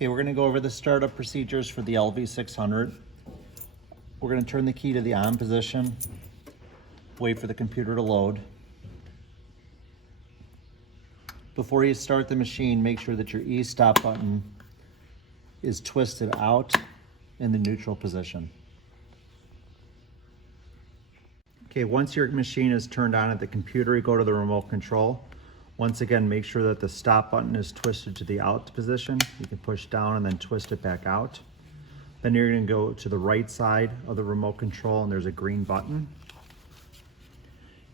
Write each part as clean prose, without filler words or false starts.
Okay, we're gonna go over the startup procedures for the LV600. We're gonna turn the key to the on position, wait for the computer to load. Before you start the machine, make sure that your E-stop button is twisted out in the neutral position. Okay, once your machine is turned on at the computer, you go to the remote control. Once again, make sure that the stop button is twisted to the out position. You can push down and then twist it back out. Then you're gonna go to the right side of the remote control and there's a green button.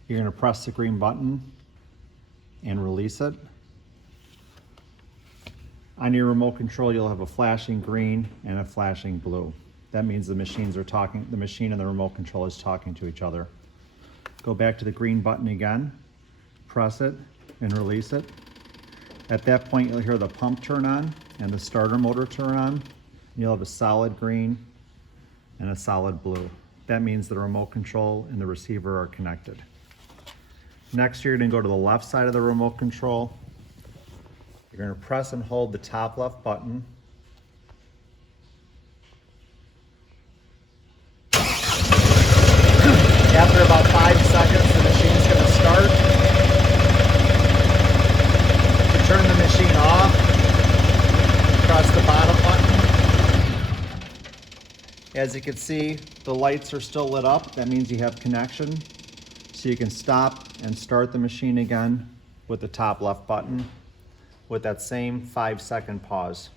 You're gonna press the green button and release it. On your remote control, you'll have a flashing green and a flashing blue. That means the machine and the remote control is talking to each other. Go back to the green button again, press it and release it. At that point, you'll hear the pump turn on and the starter motor turn on. You'll have a solid green and a solid blue. That means the remote control and the receiver are connected. Next, you're gonna go to the left side of the remote control. You're gonna press and hold the top left button. After about 5 seconds, the machine's gonna start. To turn the machine off, press the bottom button. As you can see, the lights are still lit up. That means you have connection. So you can stop and start the machine again with the top left button with that same 5-second pause.